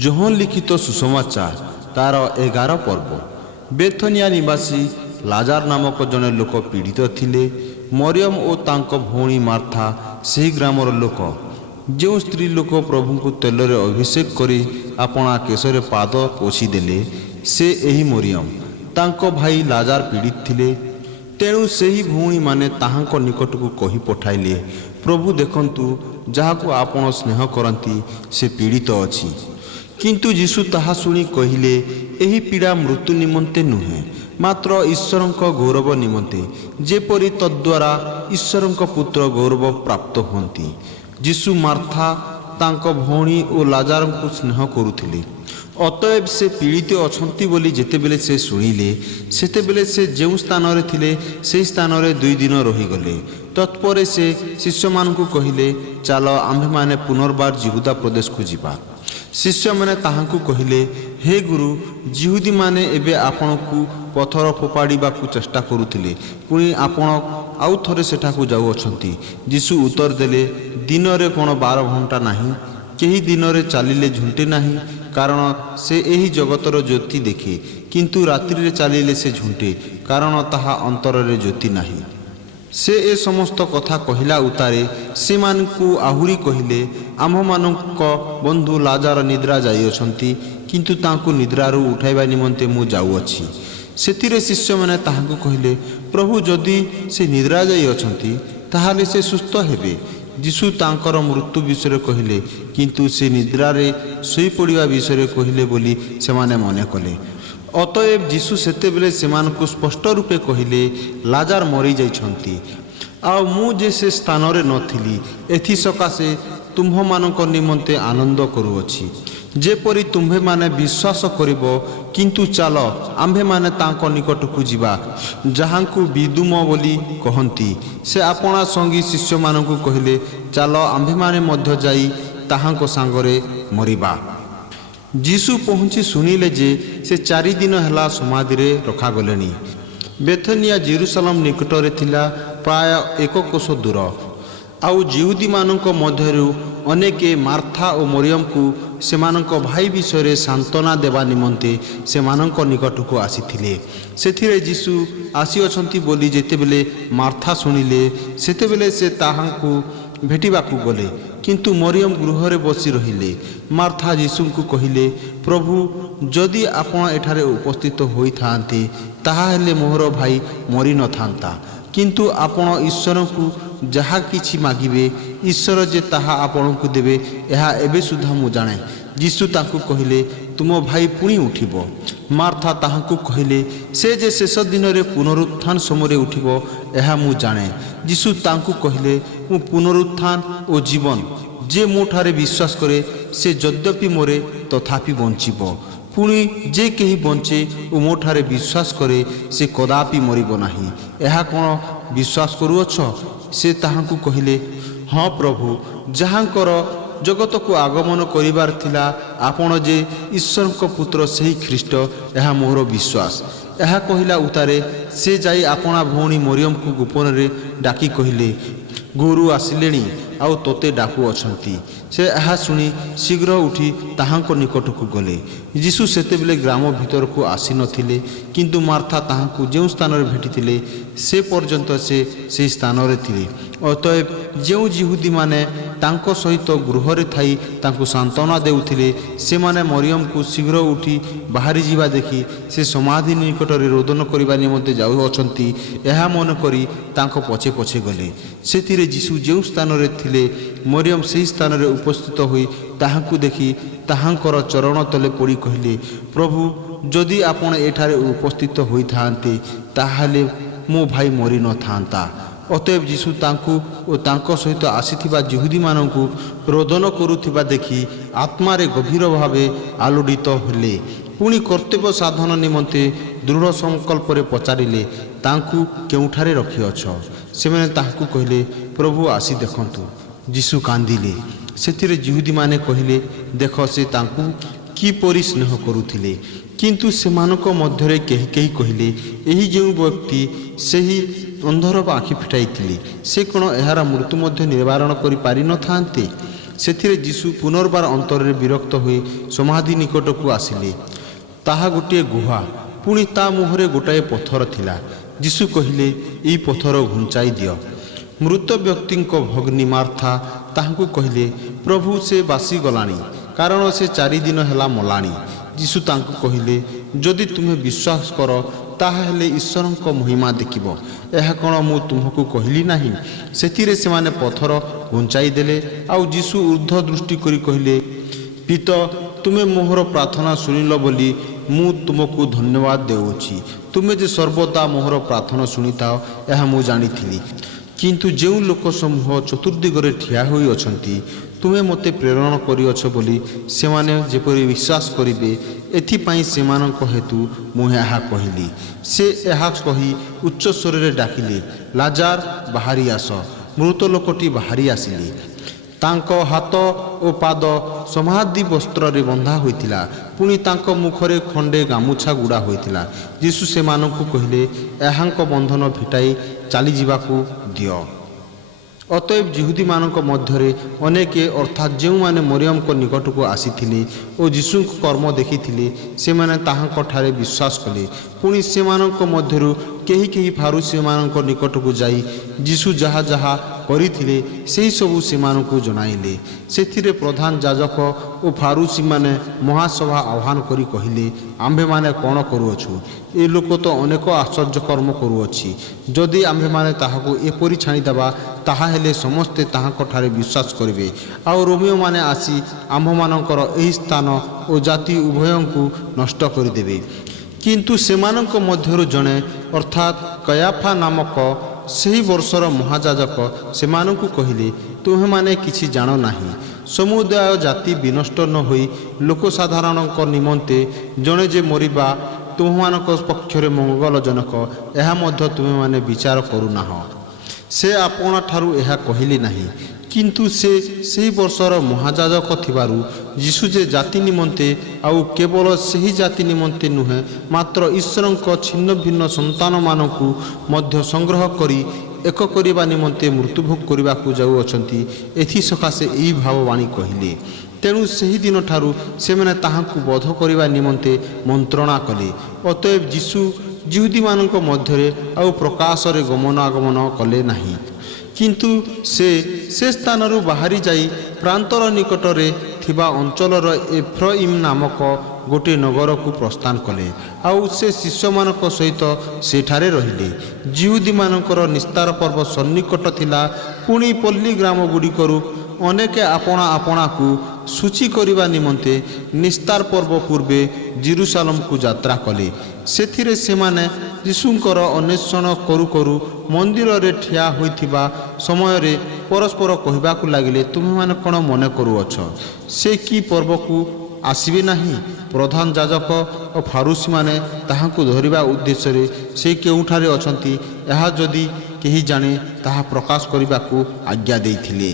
ଯୋହନ ଲିଖିତ ସୁସମାଚାର ତାର 11 ପର୍ବ। ବେଥନିଆ ନିବାସୀ ଲାଜାର ନାମକ ଜଣେ ଲୋକ ପୀଡ଼ିତ ଥିଲେ। ମରିୟମ ଓ ତାଙ୍କ ଭଉଣୀ ମାର୍ଥା ସେହି ଗ୍ରାମର ଲୋକ। ଯେଉଁ ସ୍ତ୍ରୀ ଲୋକ ପ୍ରଭୁଙ୍କୁ ତେଲରେ ଅଭିଷେକ କରି ଆପଣା କେଶରେ ପାଦ ପୋଛିଦେଲେ, ସେ ଏହି ମରିୟମ। ତାଙ୍କ ଭାଇ ଲାଜାର ପୀଡ଼ିତ ଥିଲେ। ତେଣୁ ସେହି ଭଉଣୀମାନେ ତାହାଙ୍କ ନିକଟକୁ କହି ପଠାଇଲେ, ପ୍ରଭୁ ଦେଖନ୍ତୁ, ଯାହାକୁ ଆପଣ ସ୍ନେହ କରନ୍ତି ସେ ପୀଡ଼ିତ ଅଛି। କିନ୍ତୁ ଯୀଶୁ ତାହା ଶୁଣି କହିଲେ, ଏହି ପୀଡ଼ା ମୃତ୍ୟୁ ନିମନ୍ତେ ନୁହେଁ, ମାତ୍ର ଈଶ୍ୱରଙ୍କ ଗୌରବ ନିମନ୍ତେ, ଯେପରି ତଦ୍ୱାରା ଈଶ୍ୱରଙ୍କ ପୁତ୍ର ଗୌରବ ପ୍ରାପ୍ତ ହୁଅନ୍ତି। ଯୀଶୁ ମାର୍ଥା ତାଙ୍କ ଭଉଣୀ ଓ ଲାଜାରଙ୍କୁ ସ୍ନେହ କରୁଥିଲେ। ଅତଏବ ସେ ପୀଡ଼ିତ ଅଛନ୍ତି ବୋଲି ଯେତେବେଳେ ସେ ଶୁଣିଲେ, ସେତେବେଳେ ସେ ଯେଉଁ ସ୍ଥାନରେ ଥିଲେ ସେହି ସ୍ଥାନରେ 2 ଦିନ ରହିଗଲେ। ତତ୍ପରେ ସେ ଶିଷ୍ୟମାନଙ୍କୁ କହିଲେ, ଚାଲ ଆମ୍ଭେମାନେ ପୁନର୍ବାର ଯିହୁଦା ପ୍ରଦେଶକୁ ଯିବା। ଶିଷ୍ୟମାନେ ତାହାଙ୍କୁ କହିଲେ, ହେ ଗୁରୁ, ଯିହୁଦୀମାନେ ଏବେ ଆପଣଙ୍କୁ ପଥର ଫୋପାଡ଼ିବାକୁ ଚେଷ୍ଟା କରୁଥିଲେ, ପୁଣି ଆପଣ ଆଉ ଥରେ ସେଠାକୁ ଯାଉଅଛନ୍ତି। ଯୀଶୁ ଉତ୍ତର ଦେଲେ, ଦିନରେ କ'ଣ 12 ଘଣ୍ଟା ନାହିଁ? କେହି ଦିନରେ ଚାଲିଲେ ଝୁଣ୍ଟେ ନାହିଁ, କାରଣ ସେ ଏହି ଜଗତର ଜ୍ୟୋତି ଦେଖେ, କିନ୍ତୁ ରାତ୍ରିରେ ଚାଲିଲେ ସେ ଝୁଣ୍ଟେ, କାରଣ ତାହା ଅନ୍ତରରେ ଜ୍ୟୋତି ନାହିଁ। ସେ ଏ ସମସ୍ତ କଥା କହିଲା ଉତ୍ତାରେ ସେମାନଙ୍କୁ ଆହୁରି କହିଲେ, ଆମ୍ଭମାନଙ୍କ ବନ୍ଧୁ ଲାଜାର ନିଦ୍ରା ଯାଇଅଛନ୍ତି, କିନ୍ତୁ ତାଙ୍କୁ ନିଦ୍ରାରୁ ଉଠାଇବା ନିମନ୍ତେ ମୁଁ ଯାଉଅଛି। ସେଥିରେ ଶିଷ୍ୟମାନେ ତାହାଙ୍କୁ କହିଲେ, ପ୍ରଭୁ, ଯଦି ସେ ନିଦ୍ରା ଯାଇଅଛନ୍ତି, ତାହେଲେ ସେ ସୁସ୍ଥ ହେବେ। ଯୀଶୁ ତାଙ୍କର ମୃତ୍ୟୁ ବିଷୟରେ କହିଲେ, କିନ୍ତୁ ସେ ନିଦ୍ରାରେ ଶୋଇପଡ଼ିବା ବିଷୟରେ କହିଲେ ବୋଲି ସେମାନେ ମନେ କଲେ। ଅତଏବ ଯୀଶୁ ସେତେବେଳେ ସେମାନଙ୍କୁ ସ୍ପଷ୍ଟ ରୂପେ କହିଲେ, ଲାଜାର ମରିଯାଇଛନ୍ତି, ଆଉ ମୁଁ ଯେ ସେ ସ୍ଥାନରେ ନଥିଲି, ଏଥିସକାଶେ ତୁମ୍ଭମାନଙ୍କ ନିମନ୍ତେ ଆନନ୍ଦ କରୁଅଛି, ଯେପରି ତୁମ୍ଭେମାନେ ବିଶ୍ୱାସ କରିବ। କିନ୍ତୁ ଚାଲ ଆମ୍ଭେମାନେ ତାଙ୍କ ନିକଟକୁ ଯିବା, ଯାହାଙ୍କୁ ବିଦୁମ ବୋଲି କହନ୍ତି। ସେ ଆପଣା ସଙ୍ଗୀ ଶିଷ୍ୟମାନଙ୍କୁ କହିଲେ, ଚାଲ ଆମ୍ଭେମାନେ ମଧ୍ୟ ଯାଇ ତାହାଙ୍କ ସାଙ୍ଗରେ ମରିବା। ଯୀଶୁ ପହଞ୍ଚି ଶୁଣିଲେ ଯେ ସେ 4 ଦିନ ହେଲା ସମାଧିରେ ରଖାଗଲେଣି। ବେଥନିଆ ଜେରୁସାଲେମ ନିକଟରେ ଥିଲା, ପ୍ରାୟ 1 କୋଶ ଦୂର। ଆଉ ଯିହୁଦୀମାନଙ୍କ ମଧ୍ୟରୁ ଅନେକ ମାର୍ଥା ଓ ମରିୟମକୁ ସେମାନଙ୍କ ଭାଇ ବିଷୟରେ ସାନ୍ତ୍ୱନା ଦେବା ନିମନ୍ତେ ସେମାନଙ୍କ ନିକଟକୁ ଆସିଥିଲେ। ସେଥିରେ ଯୀଶୁ ଆସିଅଛନ୍ତି ବୋଲି ଯେତେବେଳେ ମାର୍ଥା ଶୁଣିଲେ, ସେତେବେଳେ ସେ ତାହାଙ୍କୁ ଭେଟିବାକୁ ଗଲେ, କିନ୍ତୁ ମରିୟମ ଗୃହରେ ବସି ରହିଲେ। ମାର୍ଥା ଯୀଶୁଙ୍କୁ କହିଲେ, ପ୍ରଭୁ, ଯଦି ଆପଣ ଏଠାରେ ଉପସ୍ଥିତ ହୋଇଥାନ୍ତେ, ତାହାହେଲେ ମୋର ଭାଇ ମରିନଥାନ୍ତା। କିନ୍ତୁ ଆପଣ ଈଶ୍ୱରଙ୍କୁ ଯାହା କିଛି ମାଗିବେ, ଈଶ୍ୱର ଯେ ତାହା ଆପଣଙ୍କୁ ଦେବେ, ଏହା ଏବେ ସୁଦ୍ଧା ମୁଁ ଜାଣେ। ଯୀଶୁ ତାଙ୍କୁ କହିଲେ, ତୁମ ଭାଇ ପୁଣି ଉଠିବ। ମାର୍ଥା ତାହାଙ୍କୁ କହିଲେ, ସେ ଯେ ଶେଷ ଦିନରେ ପୁନରୁତ୍ଥାନ ସମୟରେ ଉଠିବ, ଏହା ମୁଁ ଜାଣେ। ଯୀଶୁ ତାଙ୍କୁ କହିଲେ, ମୁଁ ପୁନରୁତ୍ଥାନ ଓ ଜୀବନ। ଯେ ମୋ ଠାରେ ବିଶ୍ୱାସ କରେ, ସେ ଯଦ୍ୟପି ମରେ ତଥାପି ବଞ୍ଚିବ। ପୁଣି ଯେ କେହି ବଞ୍ଚେ ଓ ମୋ ଠାରେ ବିଶ୍ୱାସ କରେ, ସେ କଦାପି ମରିବ ନାହିଁ। ଏହା କ'ଣ ବିଶ୍ୱାସ କରୁଅଛ? ସେ ତାହାଙ୍କୁ କହିଲେ, ହଁ ପ୍ରଭୁ, ଯାହାଙ୍କର ଜଗତକୁ ଆଗମନ କରିବାର ଥିଲା, ଆପଣ ଯେ ଈଶ୍ୱରଙ୍କ ପୁତ୍ର ସେହି ଖ୍ରୀଷ୍ଟ, ଏହା ମୋର ବିଶ୍ୱାସ। ଏହା କହିଲା ଉତ୍ତାରେ ସେ ଯାଇ ଆପଣା ଭଉଣୀ ମରିୟମକୁ ଗୋପନରେ ଡାକି କହିଲେ, ଗୁରୁ ଆସିଲେଣି, ଆଉ ତୋତେ ଡାକୁଅଛନ୍ତି। ସେ ଏହା ଶୁଣି ଶୀଘ୍ର ଉଠି ତାହାଙ୍କ ନିକଟକୁ ଗଲେ। ଯୀଶୁ ସେତେବେଳେ ଗ୍ରାମ ଭିତରକୁ ଆସିନଥିଲେ, କିନ୍ତୁ ମାର୍ଥା ତାହାଙ୍କୁ ଯେଉଁ ସ୍ଥାନରେ ଭେଟିଥିଲେ, ସେ ପର୍ଯ୍ୟନ୍ତ ସେ ସେହି ସ୍ଥାନରେ ଥିଲେ। ଅତଏବ ଯେଉଁ ଯିହୁଦୀମାନେ ତାଙ୍କ ସହିତ ଗୃହରେ ଥାଇ ତାଙ୍କୁ ସାନ୍ତ୍ୱନା ଦେଉଥିଲେ, ସେମାନେ ମରିୟମକୁ ଶୀଘ୍ର ଉଠି ବାହାରିଯିବା ଦେଖି ସେ ସମାଧି ନିକଟରେ ରୋଦନ କରିବା ନିମନ୍ତେ ଯାଉଅଛନ୍ତି, ଏହା ମନେକରି ତାଙ୍କ ପଛେ ପଛେ ଗଲେ। ସେଥିରେ ଯୀଶୁ ଯେଉଁ ସ୍ଥାନରେ ଥିଲେ, ମରିୟମ ସେହି ସ୍ଥାନରେ ଉପସ୍ଥିତ ହୋଇ ତାହାଙ୍କୁ ଦେଖି ତାହାଙ୍କର ଚରଣ ତଳେ ପଡ଼ି କହିଲେ, ପ୍ରଭୁ, ଯଦି ଆପଣ ଏଠାରେ ଉପସ୍ଥିତ ହୋଇଥାନ୍ତେ, ତାହେଲେ ମୋ ଭାଇ ମରିନଥାନ୍ତା। ଅତଏବ ଯୀଶୁ ତାଙ୍କୁ ଓ ତାଙ୍କ ସହିତ ଆସିଥିବା ଯିହୁଦୀମାନଙ୍କୁ ରୋଦନ କରୁଥିବା ଦେଖି ଆତ୍ମାରେ ଗଭୀର ଭାବେ ଆଲୋଡ଼ିତ ହେଲେ। ପୁଣି କର୍ତ୍ତବ୍ୟ ସାଧନ ନିମନ୍ତେ ଦୃଢ଼ ସଂକଳ୍ପରେ ପଚାରିଲେ, ତାଙ୍କୁ କେଉଁଠାରେ ରଖିଅଛ? ସେମାନେ ତାହାଙ୍କୁ କହିଲେ, ପ୍ରଭୁ, ଆସି ଦେଖନ୍ତୁ। ଯୀଶୁ କାନ୍ଦିଲେ। ସେଥିରେ ଯିହୁଦୀମାନେ କହିଲେ, ଦେଖ, ସେ ତାଙ୍କୁ କିପରି ସ୍ନେହ କରୁଥିଲେ। କିନ୍ତୁ ସେମାନଙ୍କ ମଧ୍ୟରେ କେହି କେହି କହିଲେ, ଏହି ଯେଉଁ ବ୍ୟକ୍ତି ସେହି ଅନ୍ଧର ଆଖି ଫିଟାଇଥିଲେ, ସେ କ'ଣ ଏହାର ମୃତ୍ୟୁ ମଧ୍ୟ ନିବାରଣ କରିପାରିନଥାନ୍ତେ? ସେଥିରେ ଯୀଶୁ ପୁନର୍ବାର ଅନ୍ତରରେ ବିରକ୍ତ ହୋଇ ସମାଧି ନିକଟକୁ ଆସିଲେ। ତାହା ଗୋଟିଏ ଗୁହା, ପୁଣି ତା ମୁହଁରେ ଗୋଟାଏ ପଥର ଥିଲା। ଯୀଶୁ କହିଲେ, ଏହି ପଥର ଘୁଞ୍ଚାଇ ଦିଅ। ମୃତ ବ୍ୟକ୍ତିଙ୍କ ଭଗ୍ନୀ ମାର୍ଥା ତାହାଙ୍କୁ କହିଲେ, ପ୍ରଭୁ, ସେ ବାସିଗଲାଣି, କାରଣ ସେ 4 ଦିନ ହେଲା ମଲାଣି। ଯୀଶୁ ତାଙ୍କୁ କହିଲେ, ଯଦି ତୁମେ ବିଶ୍ୱାସ କର, ତାହାହେଲେ ଈଶ୍ୱରଙ୍କ ମହିମା ଦେଖିବ। ଏହା କ'ଣ ମୁଁ ତୁମକୁ କହିଲି ନାହିଁ? ସେଥିରେ ସେମାନେ ପଥର ଘୁଞ୍ଚାଇ ଦେଲେ। ଆଉ ଯୀଶୁ ଉର୍ଦ୍ଧ୍ୱ ଦୃଷ୍ଟି କରି କହିଲେ, ପିତ, ତୁମେ ମୋହର ପ୍ରାର୍ଥନା ଶୁଣିଲ ବୋଲି ମୁଁ ତୁମକୁ ଧନ୍ୟବାଦ ଦେଉଛି। ତୁମେ ଯେ ସର୍ବଦା ମୋହର ପ୍ରାର୍ଥନା ଶୁଣିଥାଅ, ଏହା ମୁଁ ଜାଣିଥିଲି। କିନ୍ତୁ ଯେଉଁ ଲୋକ ସମୂହ ଚତୁର୍ଦିଗରେ ଠିଆ ହୋଇଅଛନ୍ତି, ତୁମେ ମୋତେ ପ୍ରେରଣ କରିଅଛ ବୋଲି ସେମାନେ ଯେପରି ବିଶ୍ୱାସ କରିବେ, ଏଥିପାଇଁ ସେମାନଙ୍କ ହେତୁ ମୁଁ ଏହା କହିଲି। ସେ ଏହା କହି ଉଚ୍ଚ ସ୍ୱରରେ ଡାକିଲେ, ଲାଜାର, ବାହାରି ଆସ। ମୃତ ଲୋକଟି ବାହାରି ଆସିଲେ। ତାଙ୍କ ହାତ ଓ ପାଦ ସମାଧି ବସ୍ତ୍ରରେ ବନ୍ଧା ହୋଇଥିଲା, ପୁଣି ତାଙ୍କ ମୁଖରେ ଖଣ୍ଡେ ଗାମୁଛା ଗୁଡ଼ା ହୋଇଥିଲା। ଯୀଶୁ ସେମାନଙ୍କୁ କହିଲେ, ଏହାଙ୍କ ବନ୍ଧନ ଫିଟାଇ ଚାଲିଯିବାକୁ ଦିଅ। ଅତଏବ ଯିହୁଦୀମାନଙ୍କ ମଧ୍ୟରେ ଅନେକ, ଅର୍ଥାତ୍ ଯେଉଁମାନେ ମରିୟମଙ୍କ ନିକଟକୁ ଆସିଥିଲେ ଓ ଯୀଶୁଙ୍କ କର୍ମ ଦେଖିଥିଲେ, ସେମାନେ ତାହାଙ୍କଠାରେ ବିଶ୍ୱାସ କଲେ। ପୁଣି ସେମାନଙ୍କ ମଧ୍ୟରୁ କେହି କେହି ଫାରୁସୀମାନଙ୍କ ନିକଟକୁ ଯାଇ ଯୀଶୁ ଯାହା ଯାହା କରିଥିଲେ ସେହିସବୁ ସେମାନଙ୍କୁ ଜଣାଇଲେ। ସେଥିରେ ପ୍ରଧାନ ଯାଜକ ଓ ଫାରୁସୀମାନେ ମହାସଭା ଆହ୍ୱାନ କରି କହିଲେ, ଆମ୍ଭେମାନେ କ'ଣ କରୁଅଛୁ? ଏ ଲୋକ ତ ଅନେକ ଆଶ୍ଚର୍ଯ୍ୟକର୍ମ କରୁଅଛି। ଯଦି ଆମ୍ଭେମାନେ ତାହାକୁ ଏପରି ଛାଣିଦେବା, ତାହାହେଲେ ସମସ୍ତେ ତାହାଙ୍କଠାରେ ବିଶ୍ୱାସ କରିବେ, ଆଉ ରୋମୀୟମାନେ ଆସି ଆମ୍ଭମାନଙ୍କର ଏହି ସ୍ଥାନ ଓ ଜାତି ଉଭୟଙ୍କୁ ନଷ୍ଟ କରିଦେବେ। କିନ୍ତୁ ସେମାନଙ୍କ ମଧ୍ୟରୁ ଜଣେ, ଅର୍ଥାତ୍ କୟାଫା ନାମକ ସେହି ବର୍ଷର ମହାଯାଜକ, ସେମାନଙ୍କୁ କହିଲେ, ତୁମେମାନେ କିଛି ଜାଣ ନାହିଁ। ସମୁଦାୟ ଜାତି ବିନଷ୍ଟ ନ ହୋଇ ଲୋକସାଧାରଣଙ୍କ ନିମନ୍ତେ ଜଣେ ଯେ ମରିବା ତୁମମାନଙ୍କ ପକ୍ଷରେ ମଙ୍ଗଳଜନକ, ଏହା ମଧ୍ୟ ତୁମେମାନେ ବିଚାର କରୁନାହଁ। ସେ ଆପଣାଠାରୁ ଏହା କହିଲେ ନାହିଁ, କିନ୍ତୁ ସେ ସେହି ବର୍ଷର ମହାଯାଜକ ଥିବାରୁ ଯୀଶୁ ଯେ ଜାତି ନିମନ୍ତେ, ଆଉ କେବଳ ସେହି ଜାତି ନିମନ୍ତେ ନୁହେଁ, ମାତ୍ର ଈଶ୍ୱରଙ୍କ ଛିନ୍ନ ଭିନ୍ନ ସନ୍ତାନମାନଙ୍କୁ ମଧ୍ୟ ସଂଗ୍ରହ କରି ଏକ କରିବା ନିମନ୍ତେ ମୃତ୍ୟୁଭୋଗ କରିବାକୁ ଯାଉଅଛନ୍ତି, ଏଥିସକାଶେ ଏହି ଭାବବାଣୀ କହିଲେ। ତେଣୁ ସେହିଦିନଠାରୁ ସେମାନେ ତାହାଙ୍କୁ ବଧ କରିବା ନିମନ୍ତେ ମନ୍ତ୍ରଣା କଲେ। ଅତଏବ ଯୀଶୁ ଯିହୁଦୀମାନଙ୍କ ମଧ୍ୟରେ ଆଉ ପ୍ରକାଶରେ ଗମନାଗମନ କଲେ ନାହିଁ, କିନ୍ତୁ ସେ ସ୍ଥାନରୁ ବାହାରି ଯାଇ ପ୍ରାନ୍ତର ନିକଟରେ ଥିବା ଅଞ୍ଚଳର ଏଫ୍ରାଇମ୍ ନାମକ ଗୋଟିଏ ନଗରକୁ ପ୍ରସ୍ଥାନ କଲେ। ଆଉ ସେ ଶିଷ୍ୟମାନଙ୍କ ସହିତ ସେଠାରେ ରହିଲେ। ଯିହୁଦୀମାନଙ୍କର ନିସ୍ତାର ପର୍ବ ସନ୍ନିକଟ ଥିଲା। ପୁଣି ପଲ୍ଲୀ ଗ୍ରାମଗୁଡ଼ିକରୁ ଅନେକ ଆପଣା ଆପଣାକୁ ସୂଚୀ କରିବା ନିମନ୍ତେ ନିସ୍ତାର ପର୍ବ ପୂର୍ବେ ଜେରୁସାଲେମକୁ ଯାତ୍ରା କଲେ। ସେଥିରେ ସେମାନେ ଯୀଶୁଙ୍କର ଅନ୍ୱେଷଣ କରୁ କରୁ ମନ୍ଦିରରେ ଠିଆ ହୋଇଥିବା ସମୟରେ ପରସ୍ପର କହିବାକୁ ଲାଗିଲେ, ତୁମେମାନେ କ'ଣ ମନେ କରୁଅଛ, ସେ କି ପର୍ବକୁ ଆସିବେ ନାହିଁ? ପ୍ରଧାନ ଯାଜକ ଓ ଫାରୁସୀମାନେ ତାହାଙ୍କୁ ଧରିବା ଉଦ୍ଦେଶ୍ୟରେ ସେ କେଉଁଠାରେ ଅଛନ୍ତି, ଏହା ଯଦି କେହି ଜାଣେ, ତାହା ପ୍ରକାଶ କରିବାକୁ ଆଜ୍ଞା ଦେଇଥିଲେ।